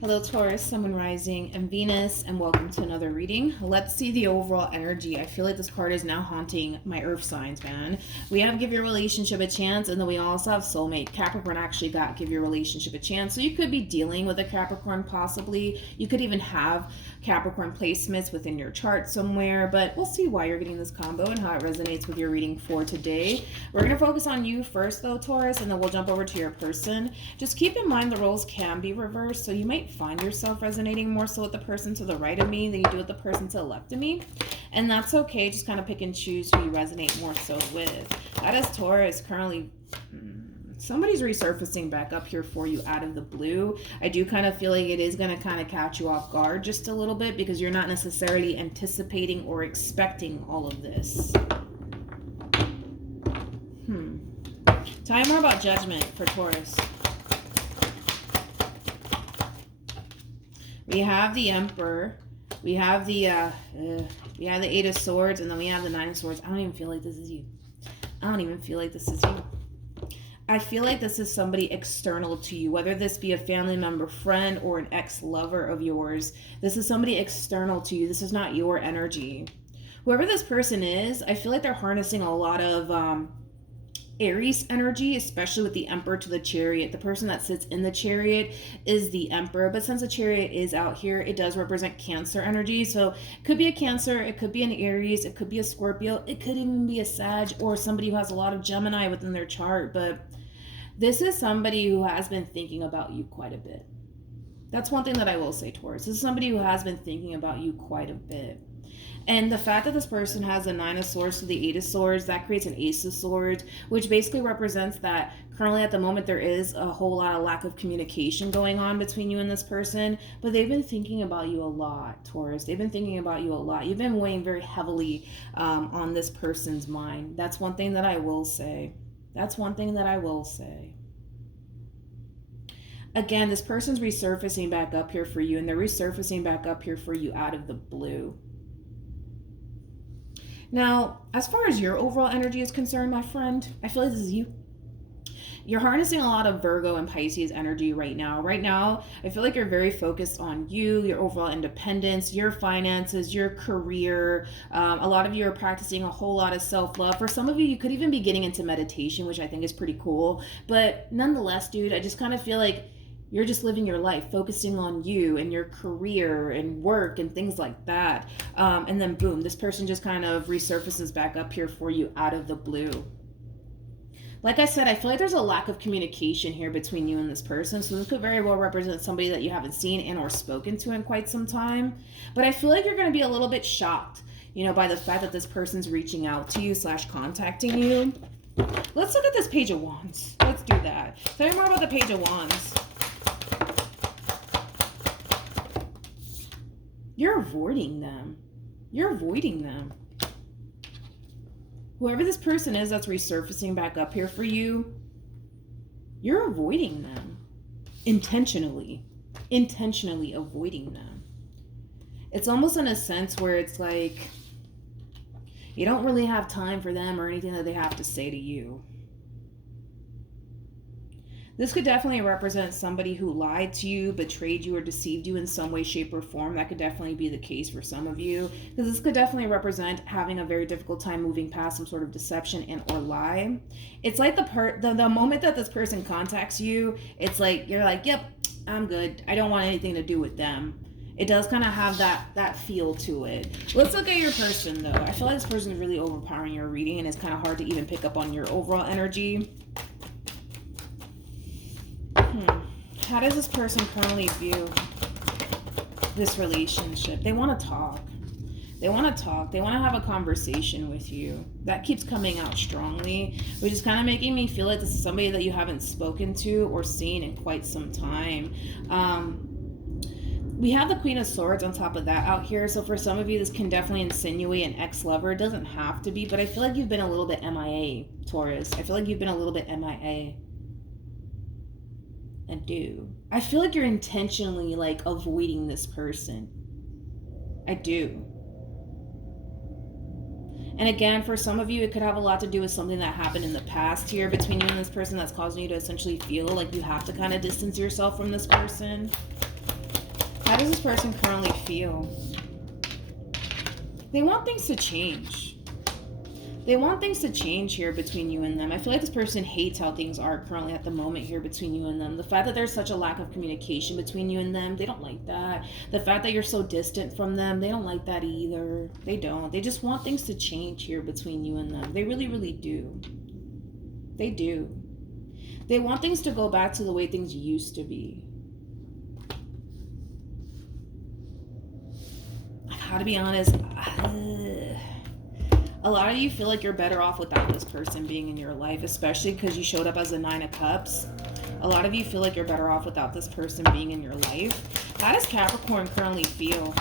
Hello, Taurus, Sun, Moon, Rising, and Venus, and welcome to another reading. Let's see the overall energy. I feel like this card is now haunting my earth signs, man. We have Give Your Relationship a Chance, and then we also have Soulmate. Capricorn actually got Give Your Relationship a Chance. So you could be dealing with a Capricorn possibly. You could even have Capricorn placements within your chart somewhere, but we'll see why you're getting this combo and how it resonates with your reading for today. We're going to focus on you first, though, Taurus, and then we'll jump over to your person. Just keep in mind the roles can be reversed, so you might find yourself resonating more so with the person to the right of me than you do with the person to the left of me, and that's okay. Just kind of pick and choose who you resonate more so with. That is Taurus. Currently somebody's resurfacing back up here for you out of the blue. I do kind of feel like it is going to kind of catch you off guard just a little bit because you're not necessarily anticipating or expecting all of this. Tell me more about Judgment for Taurus. We have the Emperor, we have the Eight of Swords, and then we have the Nine of Swords. I don't even feel like this is you. I don't even feel like this is you. I feel like this is somebody external to you, whether this be a family member, friend, or an ex-lover of yours. This is somebody external to you. This is not your energy. Whoever this person is, I feel like they're harnessing a lot of Aries energy, especially with the Emperor to the Chariot. The person that sits in the Chariot is the Emperor, but since the Chariot is out here, it does represent Cancer energy. So it could be a Cancer, it could be an Aries, it could be a Scorpio, it could even be a Sag, or somebody who has a lot of Gemini within their chart. But this is somebody who has been thinking about you quite a bit. That's one thing that I will say, Taurus. This is somebody who has been thinking about you quite a bit. And the fact that this person has a Nine of Swords to the Eight of Swords, that creates an Ace of Swords, which basically represents that currently at the moment there is a whole lot of lack of communication going on between you and this person. But they've been thinking about you a lot, Taurus. They've been thinking about you a lot. You've been weighing very heavily on this person's mind. That's one thing that I will say. That's one thing that I will say. Again, this person's resurfacing back up here for you, and they're resurfacing back up here for you out of the blue. Now, as far as your overall energy is concerned, my friend, I feel like this is you. You're harnessing a lot of Virgo and Pisces energy right now. Right now, I feel like you're very focused on you, your overall independence, your finances, your career. A lot of you are practicing a whole lot of self-love. For some of you, you could even be getting into meditation, which I think is pretty cool. But nonetheless, dude, I just kind of feel like you're just living your life, focusing on you and your career and work and things like that. And then boom, this person just kind of resurfaces back up here for you out of the blue. Like I said, I feel like there's a lack of communication here between you and this person. So this could very well represent somebody that you haven't seen and or spoken to in quite some time. But I feel like you're going to be a little bit shocked, by the fact that this person's reaching out to you / contacting you. Let's look at this Page of Wands. Let's do that. Tell me more about the Page of Wands. You're avoiding them. You're avoiding them. Whoever this person is that's resurfacing back up here for you, you're avoiding them. Intentionally avoiding them. It's almost in a sense where it's like you don't really have time for them or anything that they have to say to you. This could definitely represent somebody who lied to you, betrayed you, or deceived you in some way, shape, or form. That could definitely be the case for some of you. Because this could definitely represent having a very difficult time moving past some sort of deception and or lie. It's like the moment that this person contacts you, it's like, you're like, yep, I'm good. I don't want anything to do with them. It does kind of have that feel to it. Let's look at your person, though. I feel like this person is really overpowering your reading, and it's kind of hard to even pick up on your overall energy. How does this person currently view this relationship? They want to talk. They want to talk. They want to have a conversation with you. That keeps coming out strongly, which is kind of making me feel like this is somebody that you haven't spoken to or seen in quite some time. We have the Queen of Swords on top of that out here. So for some of you, this can definitely insinuate an ex-lover. It doesn't have to be, but I feel like you've been a little bit MIA, Taurus. I feel like you've been a little bit MIA. I feel like you're intentionally avoiding this person. I do. And again, for some of you, it could have a lot to do with something that happened in the past here between you and this person that's causing you to essentially feel like you have to kind of distance yourself from this person. How does this person currently feel? They want things to change. They want things to change here between you and them. I feel like this person hates how things are currently at the moment here between you and them. The fact that there's such a lack of communication between you and them, they don't like that. The fact that you're so distant from them, they don't like that either. They don't. They just want things to change here between you and them. They really, really do. They do. They want things to go back to the way things used to be. I gotta be honest, a lot of you feel like you're better off without this person being in your life, especially because you showed up as a 9 of Cups. A lot of you feel like you're better off without this person being in your life. How does Capricorn currently feel?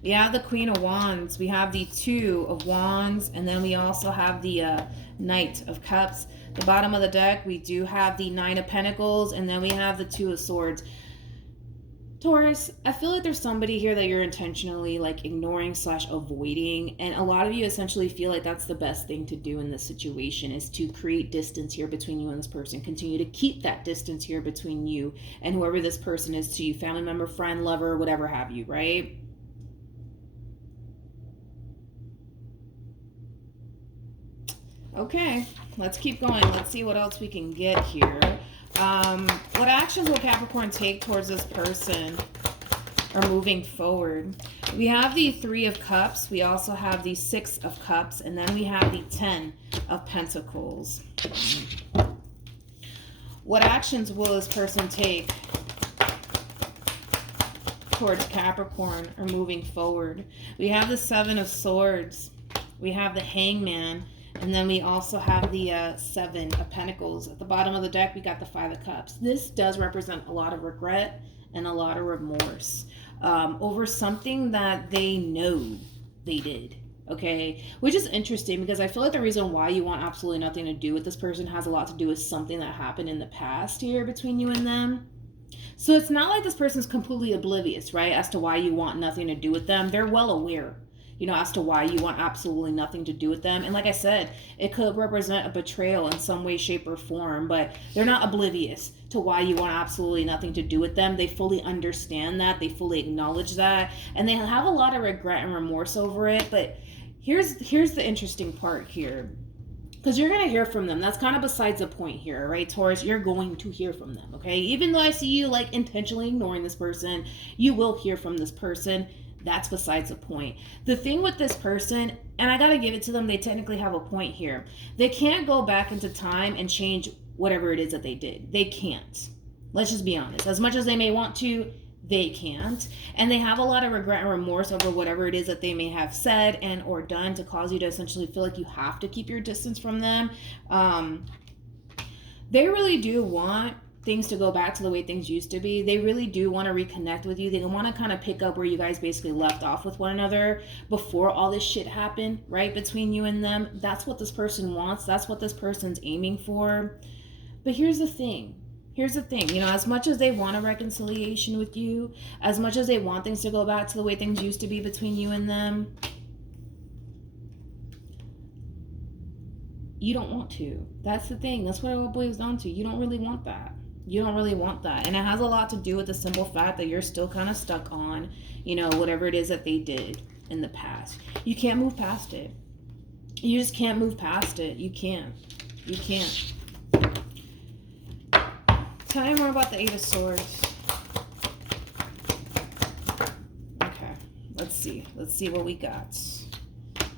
We have the Queen of Wands. We have the 2 of Wands. And then we also have the Knight of Cups. The bottom of the deck, we do have the 9 of Pentacles. And then we have the 2 of Swords. Taurus, I feel like there's somebody here that you're intentionally like ignoring / avoiding, and a lot of you essentially feel like that's the best thing to do in this situation, is to create distance here between you and this person. Continue to keep that distance here between you and whoever this person is to you, family member, friend, lover, whatever have you, right? Okay, let's keep going. Let's see what else we can get here. What actions will Capricorn take towards this person or moving forward? We have the 3 of Cups. We also have the 6 of Cups. And then we have the 10 of Pentacles. What actions will this person take towards Capricorn or moving forward? We have the 7 of Swords. We have the Hangman. And then we also have the 7 of Pentacles. At the bottom of the deck, we got the 5 of Cups. This does represent a lot of regret and a lot of remorse over something that they know they did, okay? Which is interesting because I feel like the reason why you want absolutely nothing to do with this person has a lot to do with something that happened in the past here between you and them. So it's not like this person's completely oblivious, right, as to why you want nothing to do with them. They're well aware, you know, as to why you want absolutely nothing to do with them. And like I said, it could represent a betrayal in some way, shape, or form, but they're not oblivious to why you want absolutely nothing to do with them. They fully understand that. They fully acknowledge that. And they have a lot of regret and remorse over it. But here's the interesting part here. Because you're going to hear from them. That's kind of besides the point here, right, Taurus? You're going to hear from them, okay? Even though I see you, like, intentionally ignoring this person, you will hear from this person. That's besides the point. The thing with this person, and I got to give it to them, they technically have a point here. They can't go back into time and change whatever it is that they did. They can't. Let's just be honest. As much as they may want to, they can't. And they have a lot of regret and remorse over whatever it is that they may have said and or done to cause you to essentially feel like you have to keep your distance from them. They really do want things to go back to the way things used to be. They really do want to reconnect with you. They want to kind of pick up where you guys basically left off with one another before all this shit happened, right, between you and them. That's what this person wants. That's what this person's aiming for. But here's the thing. Here's the thing. You know, as much as they want a reconciliation with you, as much as they want things to go back to the way things used to be between you and them, you don't want to. That's the thing. That's what it all boils down to. You don't really want that. You don't really want that. And it has a lot to do with the simple fact that you're still kind of stuck on, you know, whatever it is that they did in the past. You can't move past it. You just can't move past it. You can't. You can't. Tell me more about the 8 of Swords. Okay. Let's see. Let's see what we got.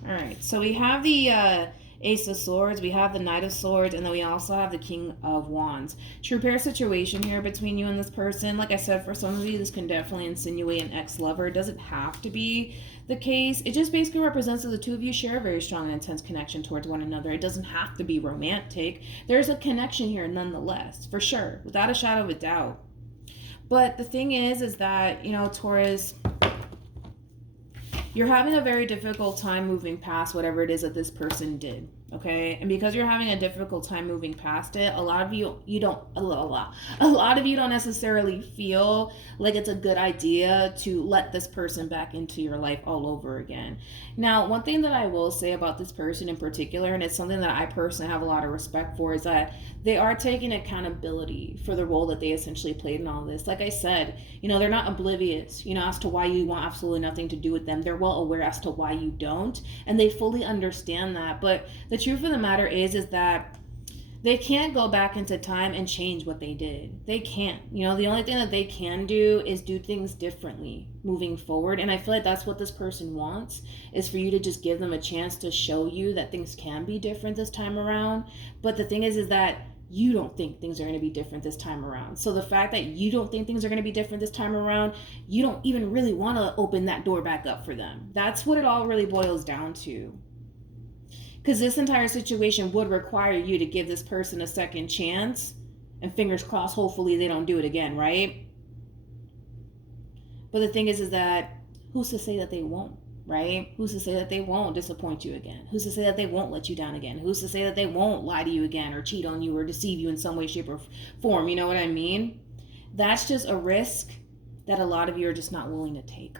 All right. So we have the Ace of Swords, we have the Knight of Swords, and then we also have the King of Wands. True pair situation here between you and this person. Like I said, for some of you, this can definitely insinuate an ex-lover. It doesn't have to be the case. It just basically represents that the two of you share a very strong and intense connection towards one another. It doesn't have to be romantic. There's a connection here nonetheless, for sure, without a shadow of a doubt. But the thing is that, you know, Taurus, you're having a very difficult time moving past whatever it is that this person did, Okay, and because you're having a difficult time moving past it, a lot of you don't a lot of you don't necessarily feel like it's a good idea to let this person back into your life all over again. Now, one thing that I will say about this person in particular, and it's something that I personally have a lot of respect for, is that they are taking accountability for the role that they essentially played in all this. Like I said, they're not oblivious, as to why you want absolutely nothing to do with them. They're well aware as to why you don't, and they fully understand that. But the truth of the matter is that they can't go back into time and change what they did. They can't. The only thing that they can do is do things differently moving forward. And I feel like that's what this person wants, is for you to just give them a chance to show you that things can be different this time around. But the thing is that you don't think things are going to be different this time around. So the fact that you don't think things are going to be different this time around, you don't even really want to open that door back up for them. That's what it all really boils down to. Because this entire situation would require you to give this person a second chance, and fingers crossed, hopefully they don't do it again, right? But the thing is that who's to say that they won't, right? Who's to say that they won't disappoint you again? Who's to say that they won't let you down again? Who's to say that they won't lie to you again, or cheat on you, or deceive you in some way, shape, or form? You know what I mean? That's just a risk that a lot of you are just not willing to take.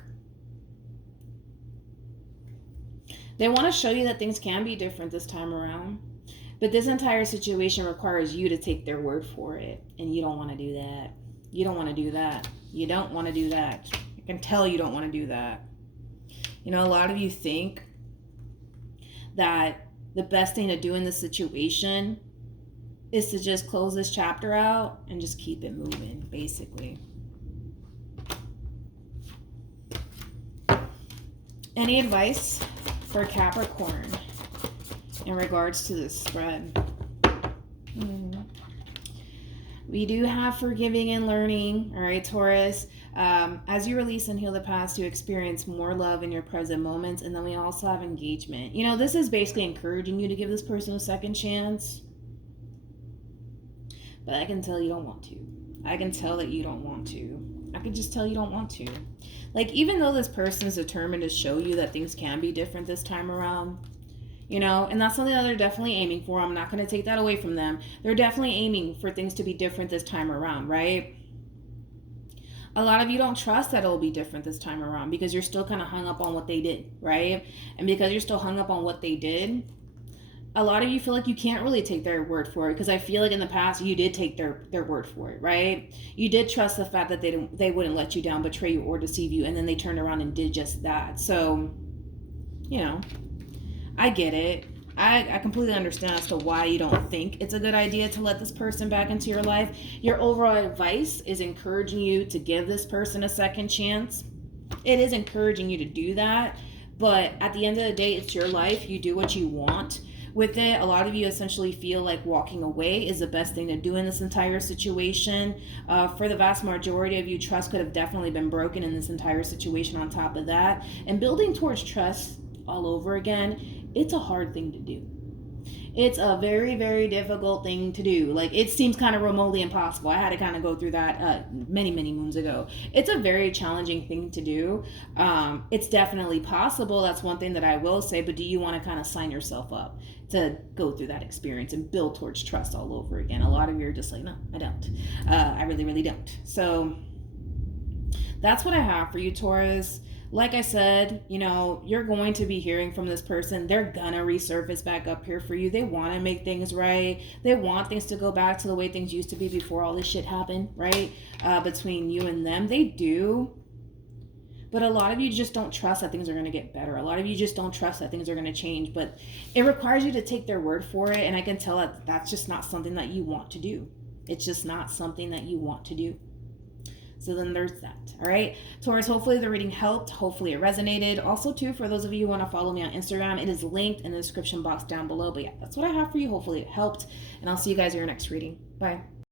They want to show you that things can be different this time around. But this entire situation requires you to take their word for it. And you don't want to do that. You don't want to do that. You don't want to do that. I can tell you don't want to do that. A lot of you think that the best thing to do in this situation is to just close this chapter out and just keep it moving, basically. Any advice for Capricorn in regards to this spread? We do have forgiving and learning. All right, Taurus. As you release and heal the past, you experience more love in your present moments. And then we also have engagement. This is basically encouraging you to give this person a second chance. But I can tell you don't want to. I can tell that you don't want to. I can just tell you don't want to. Like, even though this person is determined to show you that things can be different this time around, and that's something that they're definitely aiming for. I'm not going to take that away from them. They're definitely aiming for things to be different this time around, right? A lot of you don't trust that it'll be different this time around because you're still kind of hung up on what they did, right? And because you're still hung up on what they did, a lot of you feel like you can't really take their word for it, because I feel like in the past you did take their word for it, right? You did trust the fact that they wouldn't let you down, betray you, or deceive you, and then they turned around and did just that. So, I get it. I completely understand as to why you don't think it's a good idea to let this person back into your life. Your overall advice is encouraging you to give this person a second chance. It is encouraging you to do that, but at the end of the day, it's your life. You do what you want with it. A lot of you essentially feel like walking away is the best thing to do in this entire situation. For the vast majority of you, trust could have definitely been broken in this entire situation on top of that. And building towards trust all over again, it's a hard thing to do. It's a very, very difficult thing to do. Like, it seems kind of remotely impossible. I had to kind of go through that many, many moons ago. It's a very challenging thing to do. It's definitely possible. That's one thing that I will say. But do you want to kind of sign yourself up to go through that experience and build towards trust all over again? A lot of you are just like, no, I don't. I really, really don't. So that's what I have for you, Taurus. Like I said, you're going to be hearing from this person. They're gonna resurface back up here for you. They want to make things right. They want things to go back to the way things used to be before all this shit happened, right? Between you and them. They do. But a lot of you just don't trust that things are going to get better. A lot of you just don't trust that things are going to change. But it requires you to take their word for it. And I can tell that that's just not something that you want to do. It's just not something that you want to do. So then there's that. All right, Taurus, hopefully the reading helped. Hopefully it resonated. Also, too, for those of you who want to follow me on Instagram, it is linked in the description box down below. But yeah, that's what I have for you. Hopefully it helped. And I'll see you guys in your next reading. Bye.